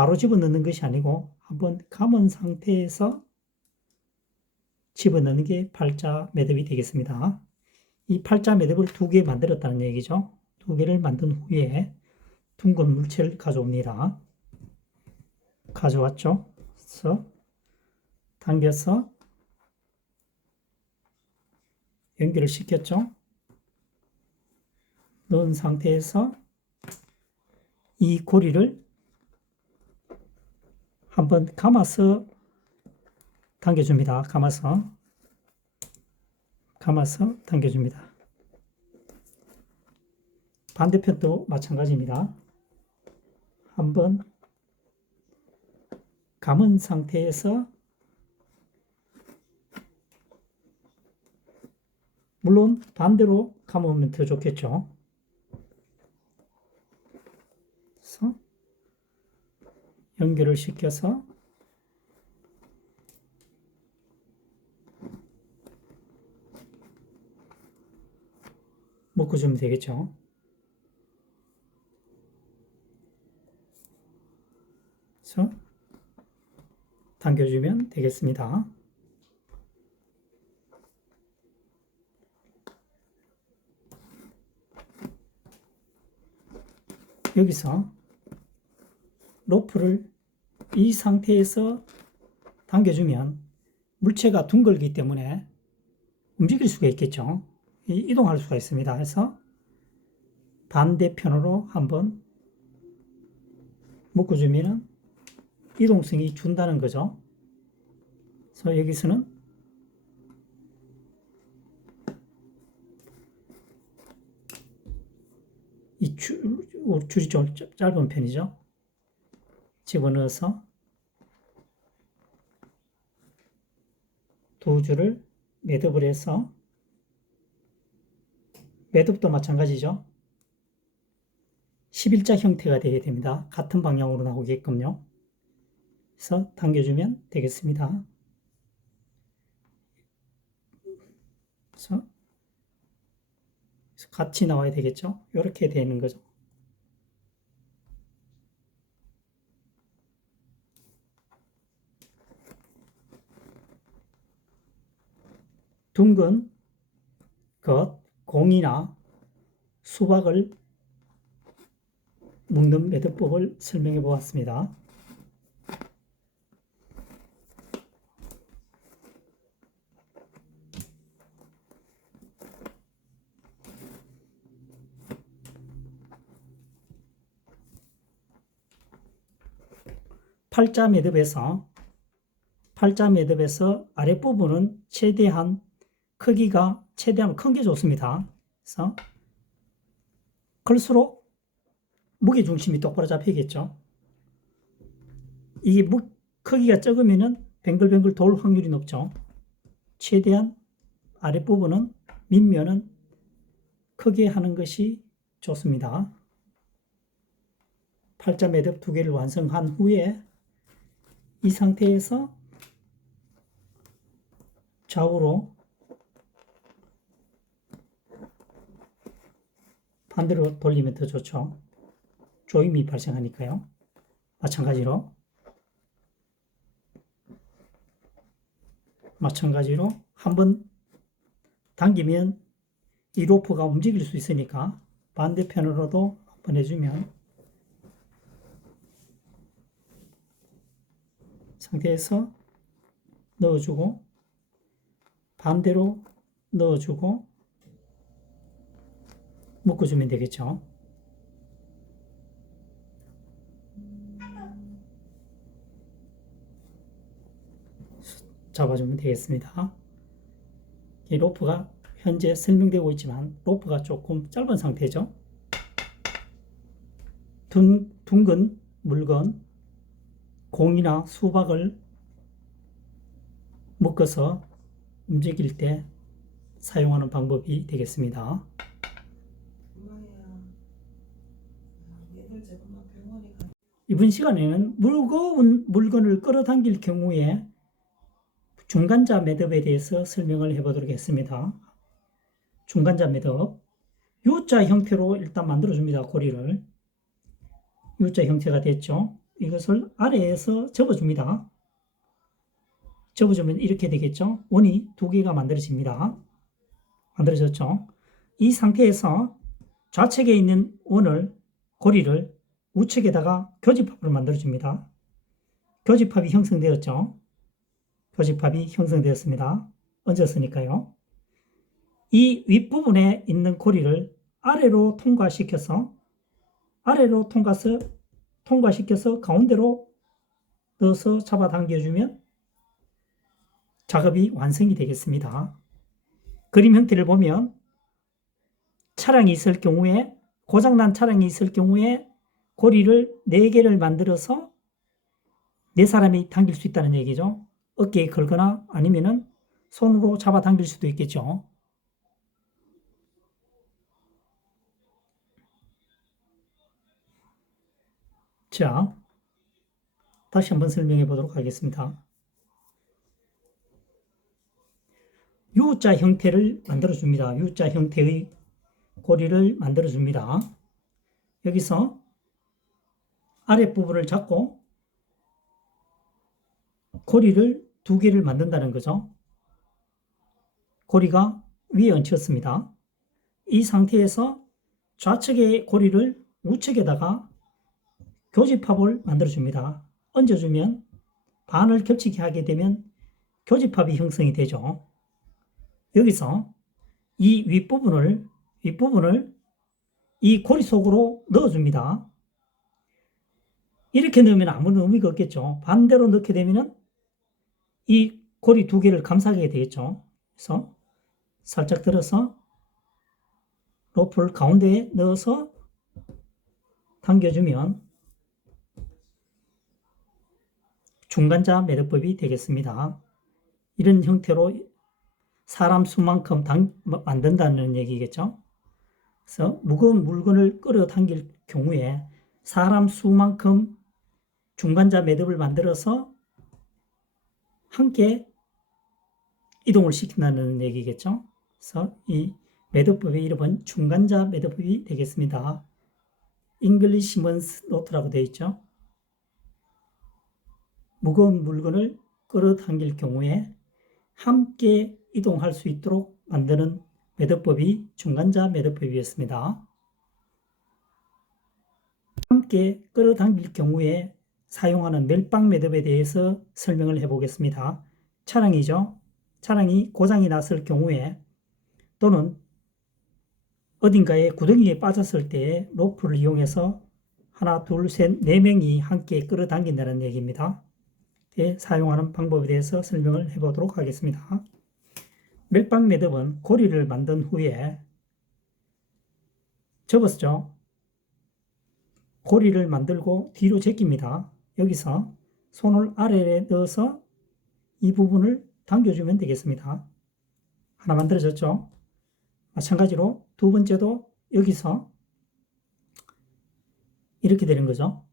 바로 집어넣는 것이 아니고 한번 감은 상태에서 집어넣는 게 팔자 매듭이 되겠습니다. 이 팔자 매듭을 2개 만들었다는 얘기죠. 2개를 만든 후에 둥근 물체를 가져옵니다. 가져왔죠. 그래서 당겨서 연결을 시켰죠. 넣은 상태에서 이 고리를 한번 감아서 당겨줍니다. 감아서 당겨줍니다. 반대편도 마찬가지입니다. 한번 감은 상태에서, 물론 반대로 감으면 더 좋겠죠. 그래서 연결을 시켜서 묶어주면 되겠죠. 그래서 당겨주면 되겠습니다. 여기서 로프를 이 상태에서 당겨주면 물체가 둥글기 때문에 움직일 수가 있겠죠. 이동할 수가 있습니다. 그래서 반대편으로 한번 묶어주면 이동성이 준다는 거죠. 그래서 여기서는 이 줄이 좀 짧은 편이죠. 집어넣어서 2줄을 매듭을 해서, 매듭도 마찬가지죠. 11자 형태가 되어야 됩니다. 같은 방향으로 나오게끔요. 그래서 당겨주면 되겠습니다. 그래서 같이 나와야 되겠죠. 이렇게 되는 거죠. 둥근 것, 공이나 수박을 묶는 매듭법을 설명해 보았습니다. 팔자 매듭에서 아랫부분은 최대한 크기가 최대한 큰 게 좋습니다. 그래서 클수록 무게 중심이 똑바로 잡히겠죠. 이게 크기가 적으면 뱅글뱅글 돌 확률이 높죠. 최대한 아랫부분은, 밑면은 크게 하는 것이 좋습니다. 팔자 매듭 2개를 완성한 후에 이 상태에서 좌우로 반대로 돌리면 더 좋죠. 조임이 발생하니까요. 마찬가지로 한번 당기면 이 로프가 움직일 수 있으니까 반대편으로도 한번 해주면, 상태에서 넣어주고 반대로 넣어주고 묶어주면 되겠죠. 잡아주면 되겠습니다. 이 로프가 현재 설명되고 있지만 로프가 조금 짧은 상태죠. 둥근 물건, 공이나 수박을 묶어서 움직일 때 사용하는 방법이 되겠습니다. 이번 시간에는 무거운 물건을 끌어당길 경우에 중간자 매듭에 대해서 설명을 해보도록 하겠습니다. 중간자 매듭, U자 형태로 일단 만들어줍니다. 고리를 U자 형태가 됐죠. 이것을 아래에서 접어줍니다. 접어주면 이렇게 되겠죠. 원이 두 개가 만들어집니다. 만들어졌죠. 이 상태에서 좌측에 있는 원을, 고리를 우측에다가 교집합으로 만들어줍니다. 교집합이 형성되었죠. 교집합이 형성되었습니다. 얹었으니까요. 이 윗부분에 있는 고리를 아래로 통과시켜서 가운데로 넣어서 잡아당겨주면 작업이 완성이 되겠습니다. 그림 형태를 보면 차량이 있을 경우에, 고장난 차량이 있을 경우에 고리를 4개를 만들어서 4사람이 당길 수 있다는 얘기죠. 어깨에 걸거나 아니면은 손으로 잡아 당길 수도 있겠죠. 자, 다시 한번 설명해 보도록 하겠습니다. U자 형태를 만들어줍니다. U자 형태의 고리를 만들어줍니다. 여기서 아랫부분을 잡고 고리를 2개를 만든다는 거죠. 고리가 위에 얹혔습니다. 이 상태에서 좌측의 고리를 우측에다가 교집합을 만들어줍니다. 얹어주면 반을 겹치게 하게 되면 교집합이 형성이 되죠. 여기서 이 윗부분을 이 고리 속으로 넣어줍니다. 이렇게 넣으면 아무런 의미가 없겠죠. 반대로 넣게 되면 이 고리 2개를 감싸게 되겠죠. 그래서 살짝 들어서 로프를 가운데에 넣어서 당겨주면 중간자 매듭법이 되겠습니다. 이런 형태로 사람 수만큼 만든다는 얘기겠죠. 그래서 무거운 물건을 끌어당길 경우에 사람 수만큼 중간자 매듭을 만들어서 함께 이동을 시킨다는 얘기겠죠. 그래서 이 매듭법의 이름은 중간자 매듭법이 되겠습니다. 잉글리시먼스 노트라고 되어 있죠. 무거운 물건을 끌어당길 경우에 함께 이동할 수 있도록 만드는 매듭법이 중간자 매듭법이었습니다. 함께 끌어당길 경우에 사용하는 멜빵 매듭에 대해서 설명을 해보겠습니다. 차량이죠. 차량이 고장이 났을 경우에 또는 어딘가에 구덩이에 빠졌을 때 로프를 이용해서 하나, 둘, 셋, 4명이 함께 끌어당긴다는 얘기입니다. 사용하는 방법에 대해서 설명을 해보도록 하겠습니다. 멜빵 매듭은 고리를 만든 후에 접었죠. 고리를 만들고 뒤로 제낍니다. 여기서 손을 아래에 넣어서 이 부분을 당겨주면 되겠습니다. 하나 만들어졌죠. 마찬가지로 두 번째도 여기서 이렇게 되는 거죠.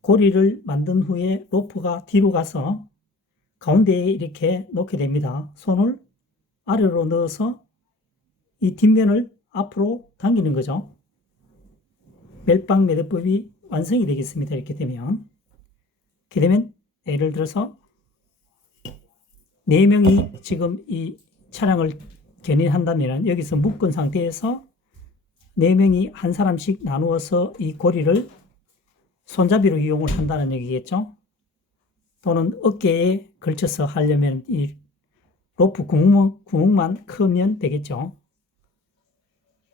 고리를 만든 후에 로프가 뒤로 가서 가운데에 이렇게 놓게 됩니다. 손을 아래로 넣어서 이 뒷면을 앞으로 당기는 거죠. 멜빵 매듭법이 완성이 되겠습니다. 이렇게 되면 예를 들어서 4명이 지금 이 차량을 견인한다면 여기서 묶은 상태에서 4명이 한 사람씩 나누어서 이 고리를 손잡이로 이용을 한다는 얘기겠죠. 또는 어깨에 걸쳐서 하려면 이 로프 구멍만 크면 되겠죠.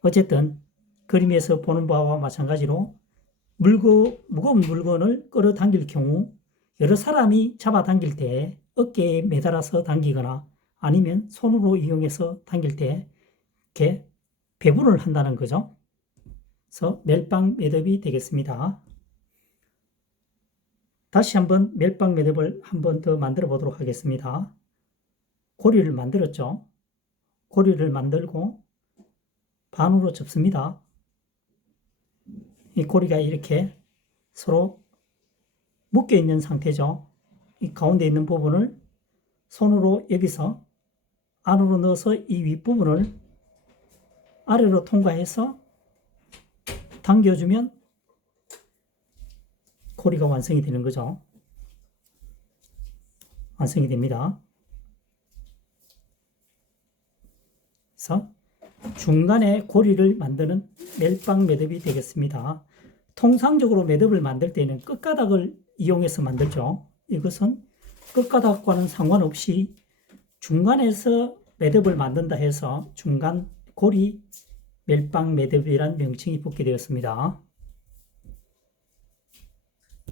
어쨌든 그림에서 보는 바와 마찬가지로 무거운 물건을 끌어당길 경우 여러 사람이 잡아당길 때 어깨에 매달아서 당기거나 아니면 손으로 이용해서 당길 때 이렇게 배분을 한다는 거죠. 그래서 멜빵 매듭이 되겠습니다. 다시 한번 멜빵 매듭을 한번 더 만들어 보도록 하겠습니다. 고리를 만들었죠. 고리를 만들고 반으로 접습니다. 이 고리가 이렇게 서로 묶여 있는 상태죠. 이 가운데 있는 부분을 손으로 여기서 안으로 넣어서 이 윗부분을 아래로 통과해서 당겨주면 고리가 완성이 되는 거죠. 완성이 됩니다. 그래서 중간에 고리를 만드는 멜빵 매듭이 되겠습니다. 통상적으로 매듭을 만들 때는 끝가닥을 이용해서 만들죠. 이것은 끝가닥과는 상관없이 중간에서 매듭을 만든다 해서 중간 고리 멜빵 매듭이란 명칭이 붙게 되었습니다.